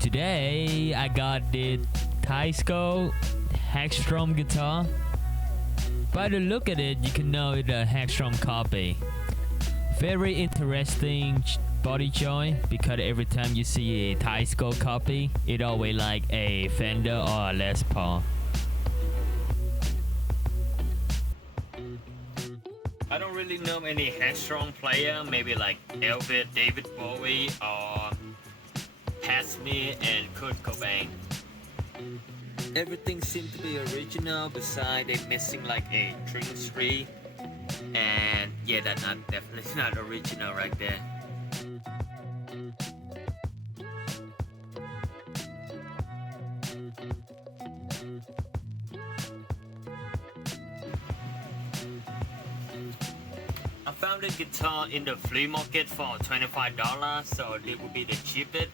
Today I got the teisco hagstrom guitar. By the look at it, you can know it's a hagstrom copy. Very interesting body joint because every time you see a teisco copy, it always like a Fender or a Les Paul. I don't really know any hagstrom player, maybe like Elvis, David Bowie, or Pat Smith and Kurt Cobain. Everything seems to be original besides they missing like a string tree, and yeah, that's definitely not original right there. I found the guitar in the flea market for $25, so it would be the cheapest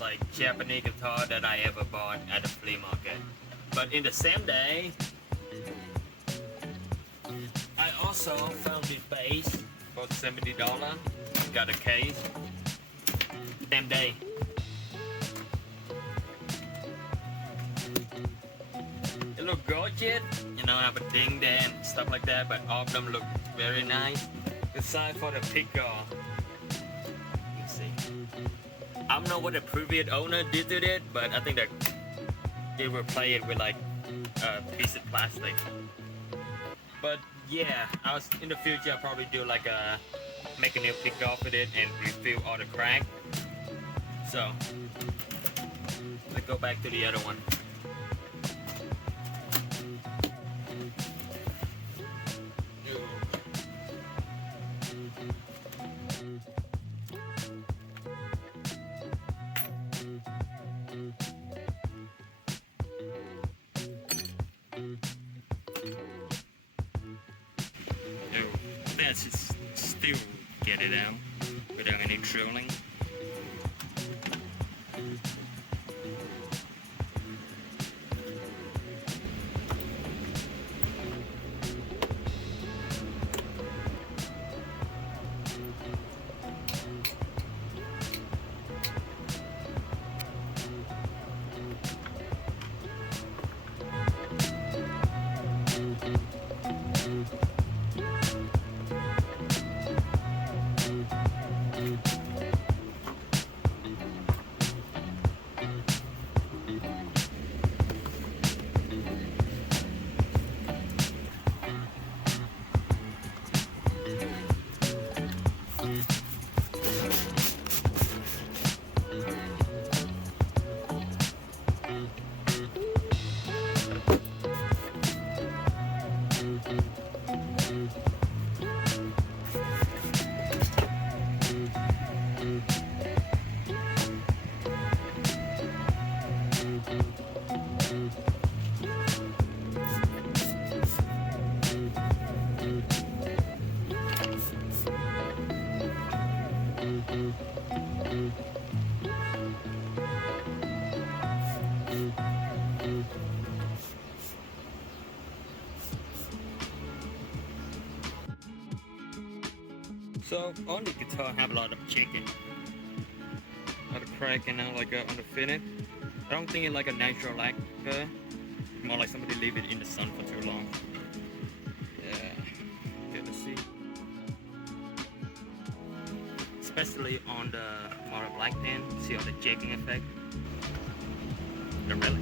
like Japanese guitar that I ever bought at the flea market. But in the same day, I also found this bass for $70. Got a case. Same day. It looked gorgeous, you know, have a ding there and stuff like that, but all of them look very nice. Aside for the pickup, let's see. I don't know what the previous owner did to it, but I think that they replaced it with like a piece of plastic. But yeah, in the future I'll probably do like make a new pickup with it and refill all the crack. So let's go back to the other one. Let's still get it out without any drilling. So on the guitar I have a lot of chicken. A lot of crack and like on the finish. I don't think it's like a natural lacquer. More like somebody leave it in the sun for too long. Yeah. Okay, let's see. Especially on the more black pen, see all the jagging effect. The relic.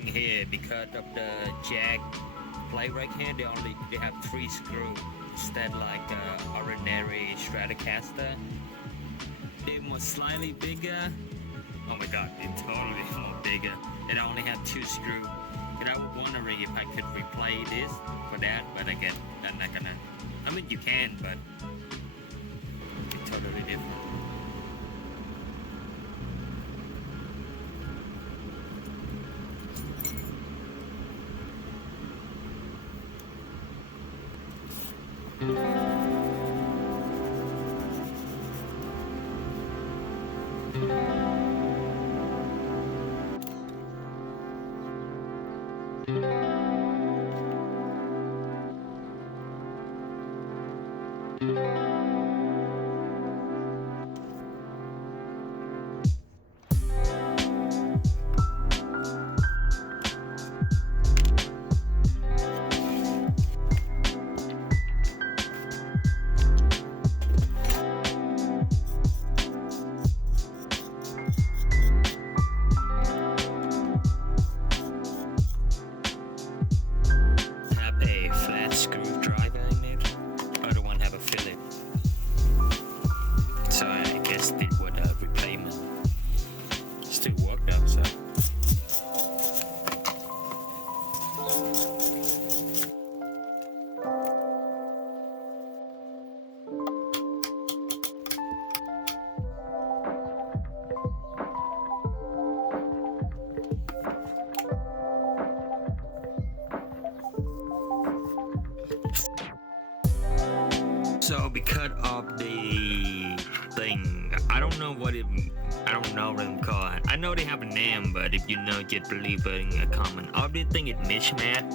thing here, because of the jack plate right here, they have 3 screws instead like ordinary Stratocaster. They're more slightly bigger. Oh my god, they're totally more bigger. They only have 2 screws. And I was wondering if I could replay this for that, but again, I'm not gonna. I mean, you can, but it's totally different. So because of the thing, I don't know what it's called. I know they have a name, but if you know, just leave it in a comment. All this thing is mismatched.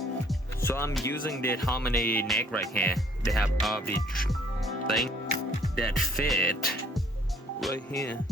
So I'm using this harmony neck right here. They have all the thing that fit right here.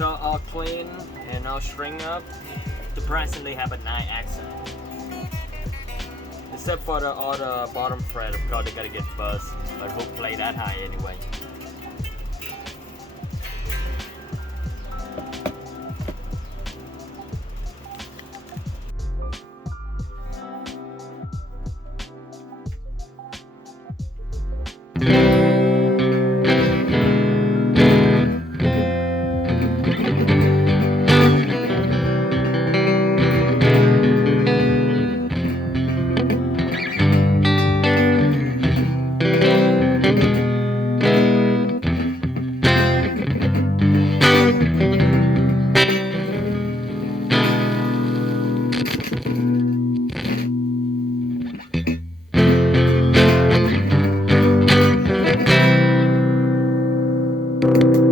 All clean and all string up. Surprisingly have a nice accent. Except for all the bottom fret, of course they gotta get buzzed. But who play that high anyway? bye.